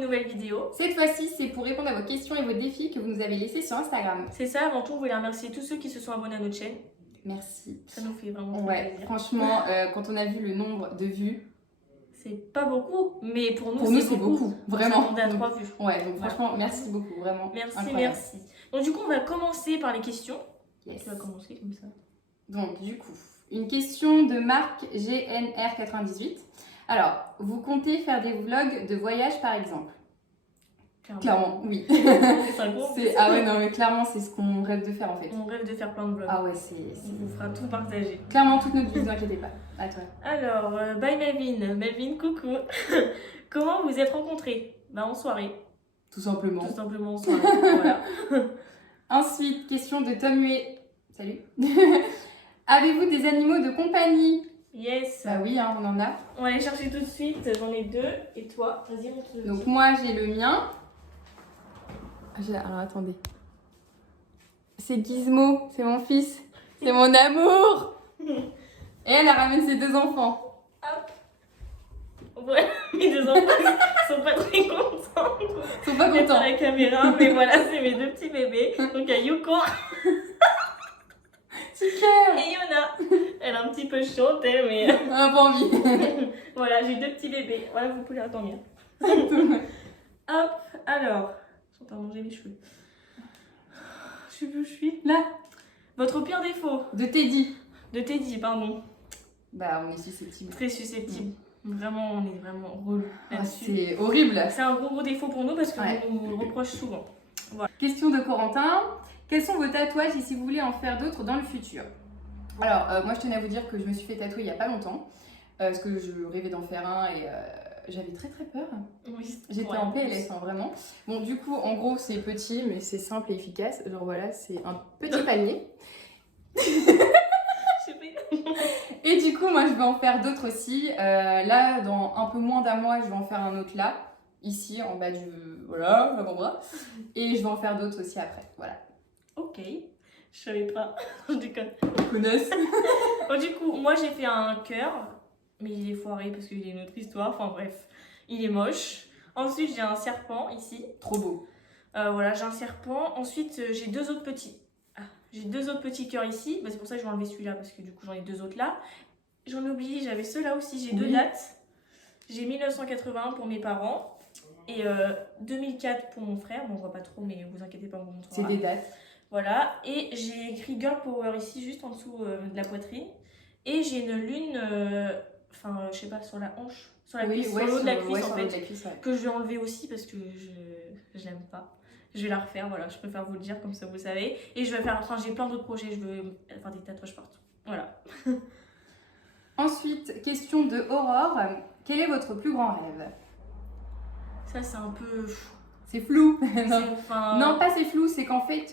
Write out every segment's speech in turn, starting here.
une nouvelle vidéo. Cette fois-ci, c'est pour répondre à vos questions et vos défis que vous nous avez laissés sur Instagram. C'est ça, avant tout, on voulait remercier tous ceux qui se sont abonnés à notre chaîne. Merci. Ça nous fait vraiment Ouais, plaisir. franchement, quand on a vu le nombre de vues, c'est pas beaucoup, mais pour nous, c'est beaucoup. Vraiment. On est à 3 vues. Ouais, donc franchement, merci beaucoup, vraiment. Merci, incroyable. merci. Donc du coup, on va commencer par les questions. Yes. Tu vas commencer comme ça. Donc, du coup, une question de Marc GNR98. Alors, vous comptez faire des vlogs de voyage par exemple? Clairement, oui. Ah ouais, non, mais clairement, c'est ce qu'on rêve de faire en fait. On rêve de faire plein de vlogs. Ah ouais, On vous fera tout partager. Clairement, toute notre vie, ne vous inquiétez pas. À toi. Alors, bye Melvin. Melvin, coucou. Comment vous êtes rencontrés? Bah, en soirée. Tout simplement. Tout simplement en soirée, voilà. Ensuite, question de Tom Huet. Salut. Avez-vous des animaux de compagnie? Yes. Bah oui, hein, on en a. On va aller chercher tout de suite. J'en ai 2. Et toi? Vas-y, montre-le. Donc moi, j'ai le mien. Alors attendez. C'est Gizmo, c'est mon fils. C'est mon amour. Et elle ramène ses 2 enfants. Hop. Ouais, mes 2 enfants sont pas très contents. Ils sont pas D'être contents. à la caméra, mais voilà, c'est mes 2 petits bébés. Donc il y a Yuko Super. et Yona. Elle est un petit peu chaude, elle, mais On n'a pas envie. voilà, j'ai 2 petits bébés. Voilà, vous pouvez attendre bien. Hop, alors, je suis en train de manger mes cheveux. Je sais plus où je suis. Là, Votre pire défaut? de Teddy. De Teddy, pardon. Bah, on est susceptible. Très susceptible. Vraiment, on est vraiment relou Ah, là-dessus. c'est horrible. C'est un gros défaut pour nous parce qu'on Ouais. nous le reproche souvent. Question de Corentin. Quels sont vos tatouages et si vous voulez en faire d'autres dans le futur? Alors, moi je tenais à vous dire que je me suis fait tatouer il n'y a pas longtemps. Parce que je rêvais d'en faire un et j'avais très peur. Oui. J'étais en PLS, hein, vraiment. Bon, du coup, en gros, c'est petit, mais c'est simple et efficace. Genre voilà, c'est un petit panier. Je sais pas. Et du coup, moi je vais en faire d'autres aussi. Là, dans un peu moins d'1 mois, je vais en faire un autre là. Ici, en bas du... Voilà, l'avant-bras. Et je vais en faire d'autres aussi après. Voilà. Ok. Je savais pas. Je déconne. Connasse. Bon, du coup, moi j'ai fait un cœur, mais il est foiré parce qu'il y a une autre histoire. Enfin bref, il est moche. Ensuite, j'ai un serpent ici. Trop beau. Voilà, j'ai un serpent. Ensuite, j'ai 2 autres petits. J'ai 2 autres petits cœurs ici. Bah, c'est pour ça que je vais enlever celui-là parce que du coup, j'en ai 2 autres là. J'en ai oublié, j'avais ceux-là aussi. J'ai 2 Oui. dates. J'ai 1981 pour mes parents et 2004 pour mon frère. Bon, on voit pas trop, mais vous inquiétez pas, on vous montrera. C'est des dates. Voilà, et j'ai écrit Girl Power ici, juste en dessous de la poitrine. Et j'ai une lune, enfin, je sais pas, sur la hanche, sur la cuisse, sur le haut de la cuisse en fait, que je vais enlever aussi parce que je l'aime pas. Je vais la refaire, voilà, je préfère vous le dire comme ça vous savez. Et je vais faire, enfin, j'ai plein d'autres projets, je veux faire des tatouages partout. Voilà. Ensuite, question de Aurore. Quel est votre plus grand rêve? Ça, c'est un peu. C'est flou. Enfin... Non, pas c'est flou, c'est qu'en fait,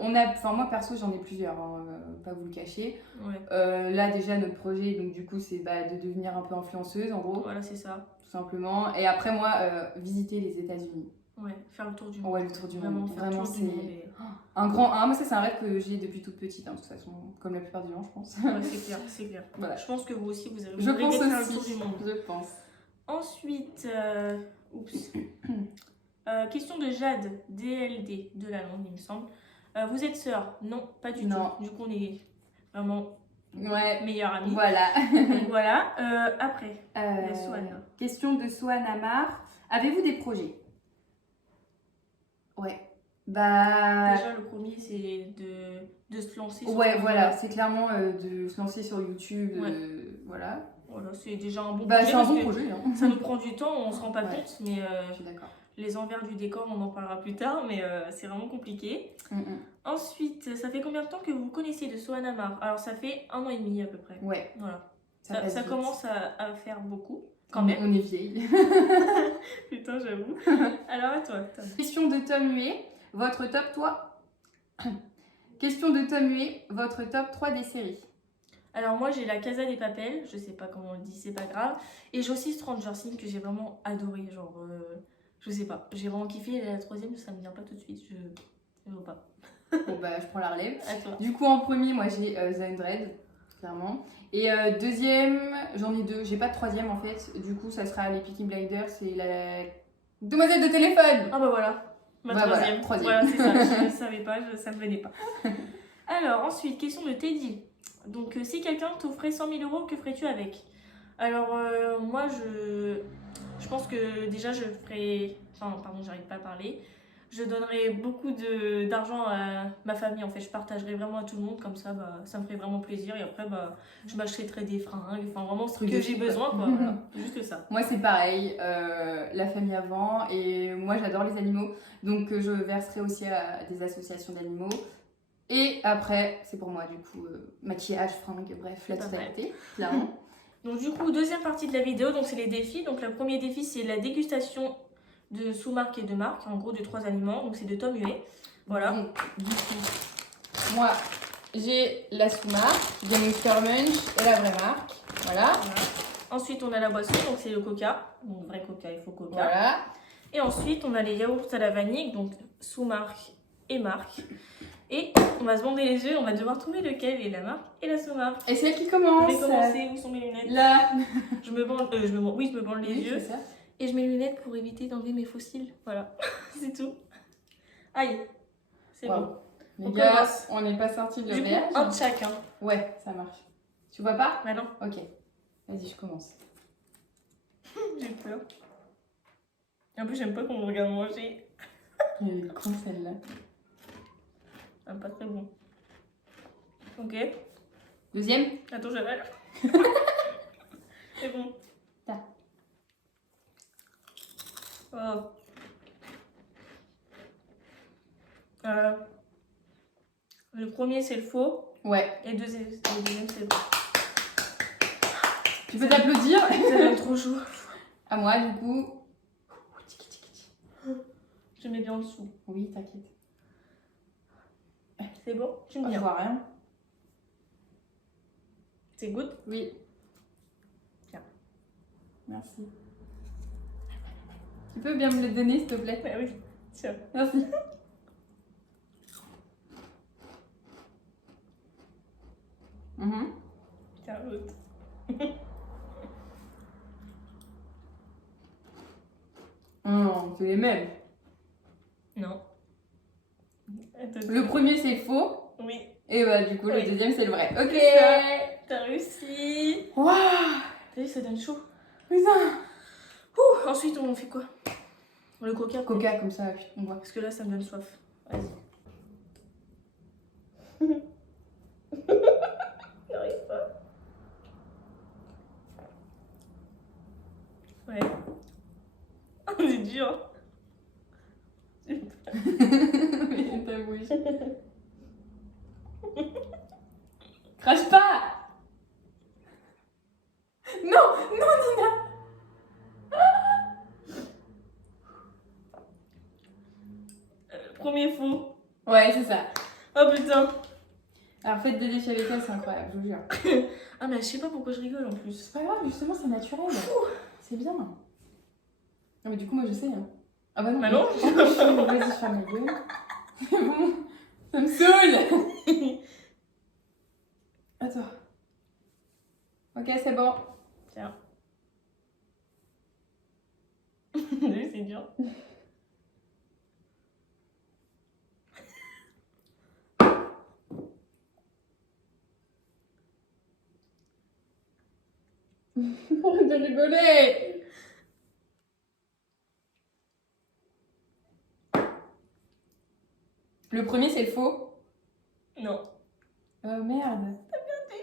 on a, enfin moi perso j'en ai plusieurs, hein, pas vous le cacher. Ouais. Là déjà notre projet, donc du coup c'est de devenir un peu influenceuse en gros, Voilà, c'est ça. tout simplement. Et après moi, visiter les États-Unis. Ouais, faire le tour du monde. Ouais, le tour du Vraiment, monde. faire le tour c'est du monde. Et... un grand. Ah, moi ça c'est un rêve que j'ai depuis toute petite, hein, de toute façon, comme la plupart des gens je pense. Ouais, c'est clair, c'est clair. Voilà. Je pense que vous aussi vous avez Je pense faire le tour aussi. du monde. Je pense. Ensuite, oups. Question de Jade, DLD, de la langue, il me semble. Vous êtes sœurs? Non, pas du Non. tout. Du coup, on est vraiment Ouais. meilleures amies. Voilà. Donc voilà. Après, il y a Swan. Question de Swan Amar. Avez-vous des projets? Ouais. Bah. Déjà, le premier, c'est de se lancer. Sur Ouais, son voilà, projet. c'est clairement de se lancer sur YouTube. Ouais. Voilà. Voilà, c'est déjà un bon Bah, projet. c'est un parce bon que projet. Hein. Ça nous prend du temps, on se rend pas Ouais. compte, mais Je suis d'accord. les envers du décor, on en parlera plus tard, mais c'est vraiment compliqué. Ensuite, ça fait combien de temps que vous connaissez de Swan Amar? Alors, ça fait 1 an et demi à peu près. Ouais. Voilà. passe Ça vite. commence à faire beaucoup, quand On- même. On est vieille. Putain, j'avoue. Alors, à toi, Tom. Question de Tom Huet. Votre top 3. Question de Tom Huet. Votre top 3 des séries. Alors, moi, j'ai la Casa des Papel, je sais pas comment on le dit, c'est pas grave. Et j'ai aussi Stranger Things que j'ai vraiment adoré. Genre, je sais pas, j'ai vraiment kiffé. Et la 3e, ça me vient pas tout de suite. Je vois pas. Bon, bah, je prends la relève. À toi. Du coup, en premier, moi, j'ai The Undread, clairement. Et deuxième, j'en ai 2. J'ai pas de 3e, en fait. Du coup, ça sera les Peaky Blinders et Demoiselle de téléphone. Ah bah voilà. Ma troisième. Voilà, c'est ça. Je ne savais pas, ça me venait pas. Alors, ensuite, question de Teddy. Donc, si quelqu'un t'offrait 100 000 euros, que ferais-tu avec? Alors, moi, je pense que déjà, je ferais... Enfin, pardon, j'arrive pas à parler. Je donnerais beaucoup d'argent à ma famille, en fait. Je partagerais vraiment à tout le monde, comme ça, bah, ça me ferait vraiment plaisir. Et après, bah, je m'achèterais des fringues, enfin, vraiment ce que j'ai besoin, quoi. Voilà, juste ça. Moi, c'est pareil, la famille avant. Et moi, j'adore les animaux. Donc, je verserai aussi à des associations d'animaux. Et après, c'est pour moi, du coup, maquillage, fringues, bref, la totalité, clairement. Donc, du coup, deuxième partie de la vidéo, donc c'est les défis. Donc, le premier défi, c'est la dégustation de sous-marques et de marques, en gros de 3 aliments, donc c'est de Tom Huet. Voilà. Donc, du coup, moi j'ai la sous-marque, j'ai Mr Munch et la vraie marque. Voilà. Ensuite, on a la boisson, donc c'est le coca, donc vrai coca, il faut coca. Voilà. Et ensuite, on a les yaourts à la vanille, donc sous-marque et marque. Et on va se bander les yeux, on va devoir trouver lequel est la marque et la sous-marque. Et c'est elle qui commence. Je vais commencer, où sont mes lunettes? Là. Je me bande les yeux. C'est ça. Et je mets mes lunettes pour éviter d'enlever mes fossiles. Voilà, c'est tout. Aïe, c'est bon. Les gars, on n'est pas sortis de l'auberge. Un de chacun. Ouais, ça marche. Tu vois pas? Bah non. Ok. Vas-y, je commence. J'ai peur. En plus, j'aime pas qu'on me regarde manger. Elle est con celle-là. Ah, pas très bon. Ok. Deuxième? Attends, j'avale. C'est bon. Oh. Le premier, c'est le faux. Ouais. Et le deuxième, c'est le bon. Tu peux t'applaudir? Ça va être trop chaud. À moi, du coup. Je mets bien en dessous. Oui, t'inquiète. C'est bon? Tu me dis. Je vois rien. C'est good? Oui. Tiens. Merci. Tu peux bien me le donner, s'il te plaît? Bah oui. Tiens. Merci. Tiens, l'autre. Non, c'est les mêmes. Non. Le premier, c'est faux. Oui. Et bah, du coup, le deuxième, c'est le vrai. Ok. T'as réussi. Waouh. T'as vu, ça donne chaud. Putain. Ensuite, on fait quoi? Le coca. Coca, comme ça, on voit. Parce que là, ça me donne soif. Vas-y. J'arrive pas. Ouais. C'est dur. Mais ta bouche. Crache pas. Non, non, Nina. Premier faux. Ouais, c'est ça. Oh putain. Alors faites des déchets avec elle, c'est incroyable, je vous jure. Ah mais je sais pas pourquoi je rigole en plus. C'est pas grave, justement, c'est naturel. C'est bien. Non mais du coup, moi je sais. Hein. Ah bah non. Bah non. Vas-y, je ferme ma gueule. C'est bon. Ça me saoule. Attends. Ok, c'est bon. Tiens. C'est dur. Arrête de rigoler. Le premier, c'est le faux. Non. Oh merde. T'as perdu.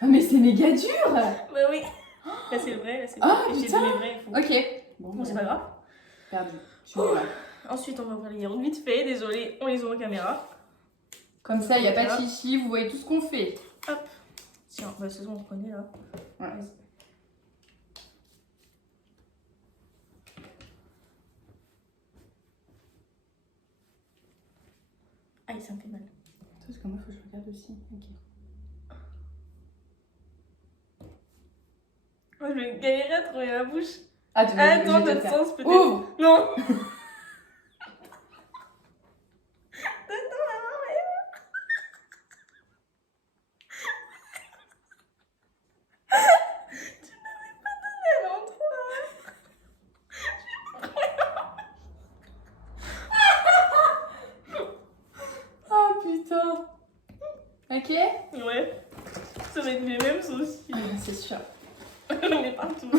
Oh mais c'est méga dur. Bah oui. Là c'est le vrai, là c'est le vrai. Et j'ai donné le vrai. Ok. Bon, c'est pas grave. Perdu. Ensuite, on va ouvrir les yaourts vite fait. Désolée, on les ouvre en caméra. Comme ça, il n'y a pas de chichi, vous voyez tout ce qu'on fait. Hop. Tiens, bah c'est bon, on prenait là. Ouais. Aïe, ça me fait mal. Parce que moi, il faut que je regarde aussi. Ok. Moi, je vais galérer à trouver la bouche. Ah, tu vas attends, notre sens peut-être. Ouvre. Non. Tu m'avais pas donné l'endroit. Ok. Ouais. Ça va être mes mêmes aussi. C'est sûr. On est partout.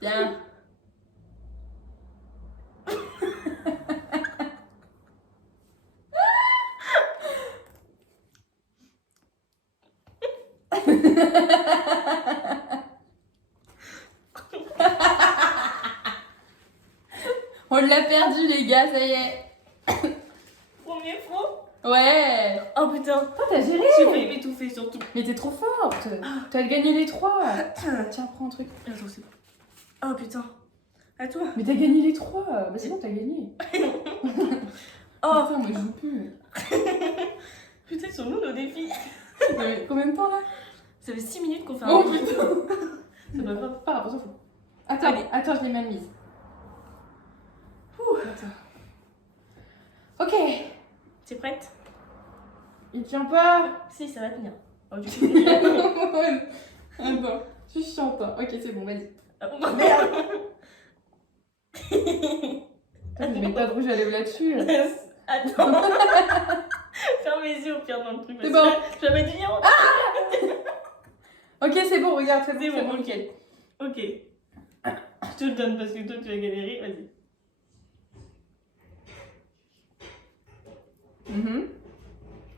Bien. On l'a perdu les gars, ça y est. Premier faux. Ouais. Oh putain. Oh, t'as géré. J'ai failli m'étouffer surtout. Mais t'es trop forte. T'as gagné les 3. Tiens, prends un truc. Attends, c'est bon. Oh putain. À toi. Mais t'as gagné les 3. Bah c'est bon, t'as gagné. Oh putain, moi je joue plus. Putain, ils sont lourds nos défis. Ça fait combien de temps là? Ça fait 6 minutes qu'on fait un Oh défi. putain. Ça va pas. Pas grave, on s'en fout. Attends, Allez. attends, je l'ai mal mise. Attends. Ok. T'es prête? Il tient pas. Si, ça va tenir. Oh, du coup, Attends, je suis chiante. Ok, c'est bon, vas-y. oh, merde. Putain, je mets pas de rouge à lèvres là-dessus. Attends. Ferme les yeux au pire dans le truc. C'est bon. J'avais dit non. Ok, c'est bon, regarde, c'est C'est bon, bon, ok. Ok. Je te le donne parce que toi tu vas galérer, vas-y.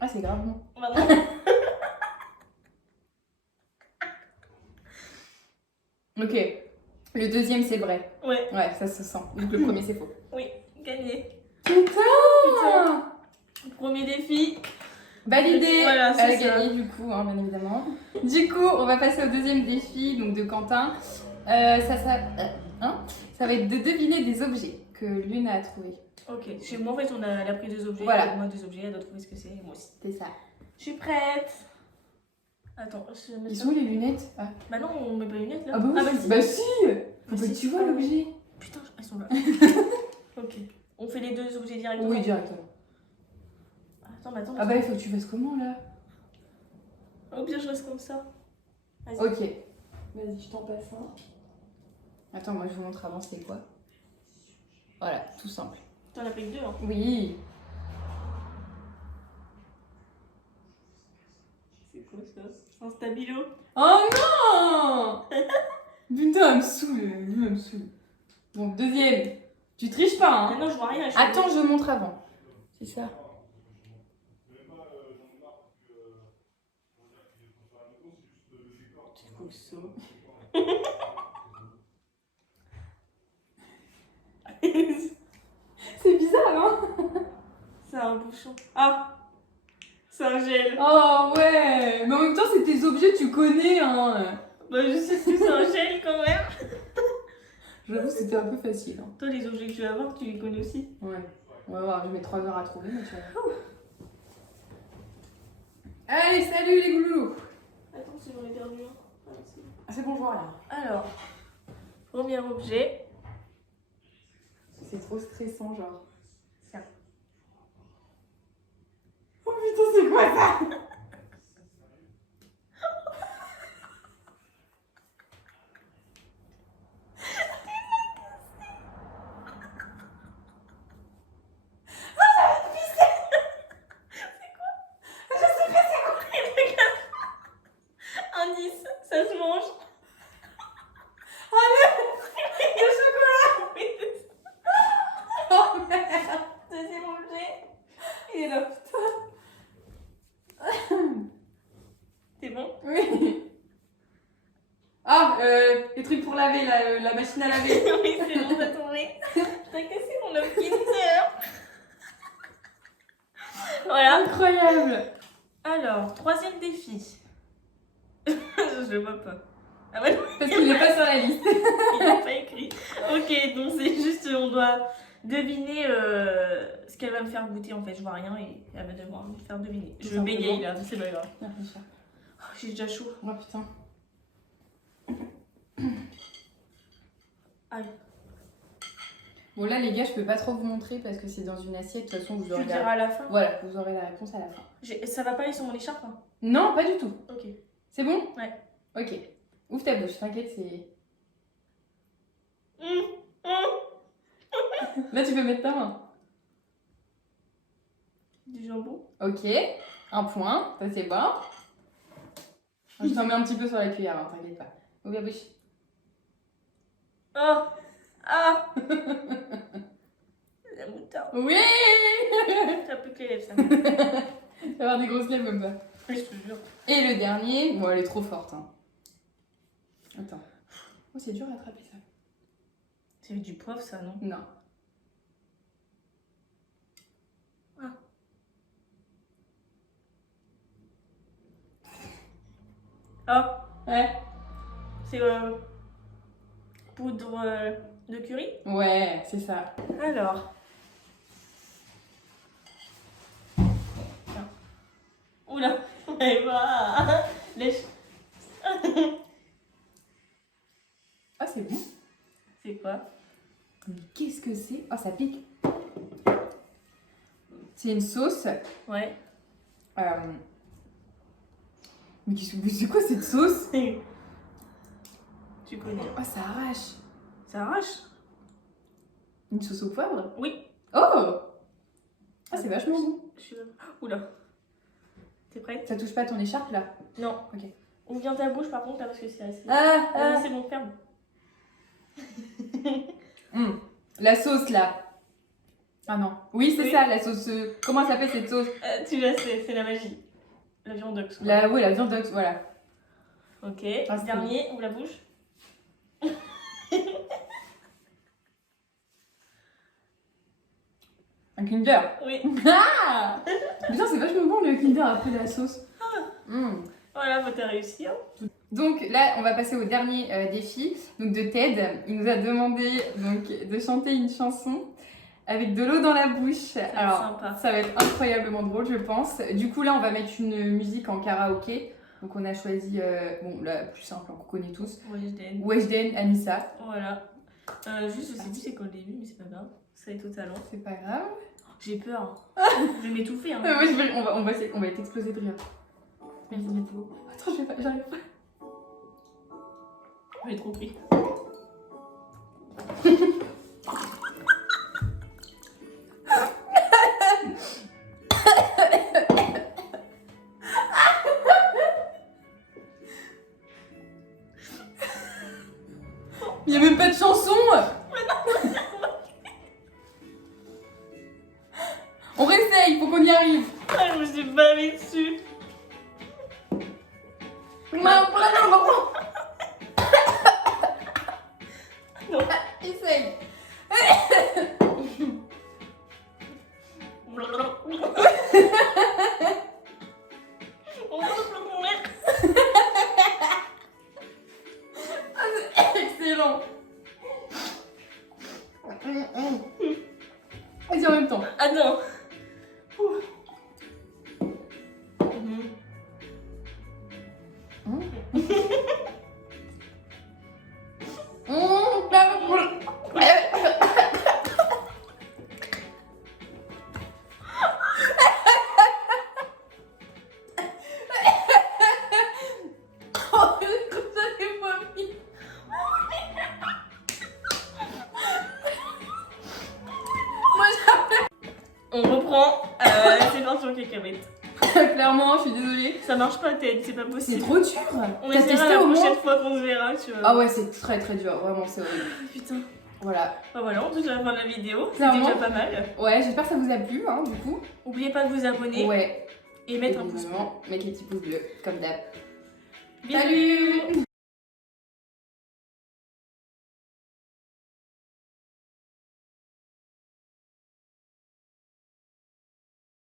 Ah, c'est grave bon. Maintenant. Ok. Le deuxième, c'est vrai. Ouais. Ouais, ça se sent. Donc le premier, c'est faux. Oui, gagné. Putain. Premier défi. Validé. Voilà, c'est Elle a ça. gagné du coup, hein, bien évidemment. Du coup, on va passer au deuxième défi, donc de Quentin. Ça va être de deviner des objets que Lune a trouvés. Ok, chez moi en fait elle a pris des objets, Voilà. et moi des objets, elle doit trouver ce que c'est, et moi aussi. C'est ça. Je suis prête. Attends, je vais mettre Ils ça. sont où les lunettes? Ah, Bah non, on met pas les lunettes là. ah bah oui. vas-y. Bah si. Bah Faut si, que tu vois pardon. l'objet. Putain, elles sont là. Ok, on fait les deux objets directement. Oui, directement. Attends, mais attends. Ah bah il faut que tu fasses comment là? Au pire, je reste comme ça. Vas-y. Ok. Vas-y, je t'en passe un. Attends, moi je vous montre avant c'est quoi. Voilà, tout simple. T'en as pris que deux, hein. Oui. C'est quoi ça? Un stabilo. Oh non. Putain, elle me saoule, elle me saoule. Donc deuxième. Tu triches pas, hein? Ah non, je vois rien. Attends, je montre avant. C'est ça. C'est quoi ça? C'est bizarre, hein? C'est un bouchon. Ah! C'est un gel. Oh ouais. Mais en même temps, c'est tes objets, tu connais, hein. Bah, je sais que c'est un gel quand même. J'avoue, c'était un peu facile. Hein. Toi, les objets que tu vas avoir, tu les connais aussi. Ouais. On va voir, je mets 3 heures à trouver, mais tu vas voir. Allez, salut les goulous. Attends, si j'en ai perdu un. Ah, c'est bon, je vois rien. Alors, premier objet. C'est trop stressant, genre. Tiens. Oh putain, c'est quoi ça? Indice, ça se mange. Le chocolat. Oh merde. Deuxième objet. Il est là, putain. C'est bon? Oui. Ah, les trucs pour laver, la machine à laver. Oui, c'est bon, t'as trouvé. T'as cassé mon love Kinder. Voilà. Incroyable. Alors, troisième défi. Je le vois pas. Ah ouais, Parce qu'il n'est pas sur la liste. il n'a pas écrit. Ok, donc c'est juste, on doit deviner ce qu'elle va me faire goûter en fait. Je vois rien et elle va devoir me faire deviner. Tout Je bégaye simplement. là, mais c'est pas grave. Bien, bien sûr. Oh, j'ai déjà chaud. Oh putain. Aïe. Bon là les gars, je peux pas trop vous montrer parce que c'est dans une assiette. De toute façon, vous Tu aurez le diras à la fin. Voilà, vous aurez la réponse à la fin. Ça va pas aller sur mon écharpe hein? Non, pas du tout. Ok. C'est bon? Ouais. Ok. Ouvre ta bouche, t'inquiète, c'est... Là, tu peux mettre ta main. Du jambon. Ok. Un point, ça c'est bon. Je t'en mets un petit peu sur la cuillère, hein, t'inquiète pas. Ouvre la bouche. Oh. Ah. La moutarde. Oui. T'as plus que les lèvres, ça. Tu vas avoir des grosses lèvres comme ça. Oui, je te jure. Et le dernier, bon elle est trop forte. Hein. Attends. Oh c'est dur à attraper ça. C'est du poivre ça, non? Non. Ah. Ouais. C'est poudre de curry? Ouais, c'est ça. Alors. Oula. Et bah. Lèche. Ah c'est bon. C'est quoi? Mais qu'est-ce que c'est? Oh ça pique. C'est une sauce. Ouais. Mais c'est quoi cette sauce? Tu connais. Oh ça arrache. Ça arrache? Une sauce au poivre? Oui. Oh! Ah c'est vachement bon. Oula. T'es prête? Ça touche pas ton écharpe là? Non. Ok. Ouvre bien ta bouche par contre là parce que c'est assez. Ah, C'est bon, ferme. La sauce là. Ah non. Oui, c'est Oui. ça, la sauce. Comment ça s'appelle cette sauce? Tu la sais, c'est la magie. La viande d'ox. Oui, la viande d'ox, voilà. Ok. Ah, Dernier, ouvre la bouche. Un Kinder. Oui. Ah! Putain, c'est vachement bon le Kinder après la sauce. Voilà, bah, t'as réussi. Hein. Donc là, on va passer au dernier défi. Donc de Ted, il nous a demandé donc de chanter une chanson avec de l'eau dans la bouche. Alors, sympa. ça va être incroyablement drôle, je pense. Du coup, là, on va mettre une musique en karaoké. Donc on a choisi, bon, la plus simple, qu'on connaît tous. Weshden. Weshden, Anissa. Voilà. Juste, je sais plus c'est quoi le début, mais c'est pas grave. Ça est tout à l'heure. C'est pas grave. J'ai peur. Je vais m'étouffer. Hein. Ouais, on va être explosé de rire. Merci beaucoup. Attends, j'arrive pas. J'ai trop pris. Il y a même pas de chanson. On réessaye, faut qu'on y arrive. Ah, je me suis bavée dessus. Non. Essaye. Excellent. Vas-y en même temps. Attends. On reprend. C'est parti en cacahuète. Clairement, je suis désolée. Ça marche pas, Ted, c'est pas C'est possible. trop dur. On T'as essaiera testé la au moins? prochaine fois qu'on se verra. Tu vois. Ah ouais, c'est très très dur. Vraiment, c'est horrible. Putain. Voilà. Bah voilà, on touche à la fin de la vidéo. C'était Clairement. déjà pas mal. Ouais, j'espère que ça vous a plu, hein, du coup. Oubliez pas de vous abonner Ouais. et mettre un pouce bleu. Évidemment, mettre les petits pouces bleus, comme d'hab. Bisous. Salut!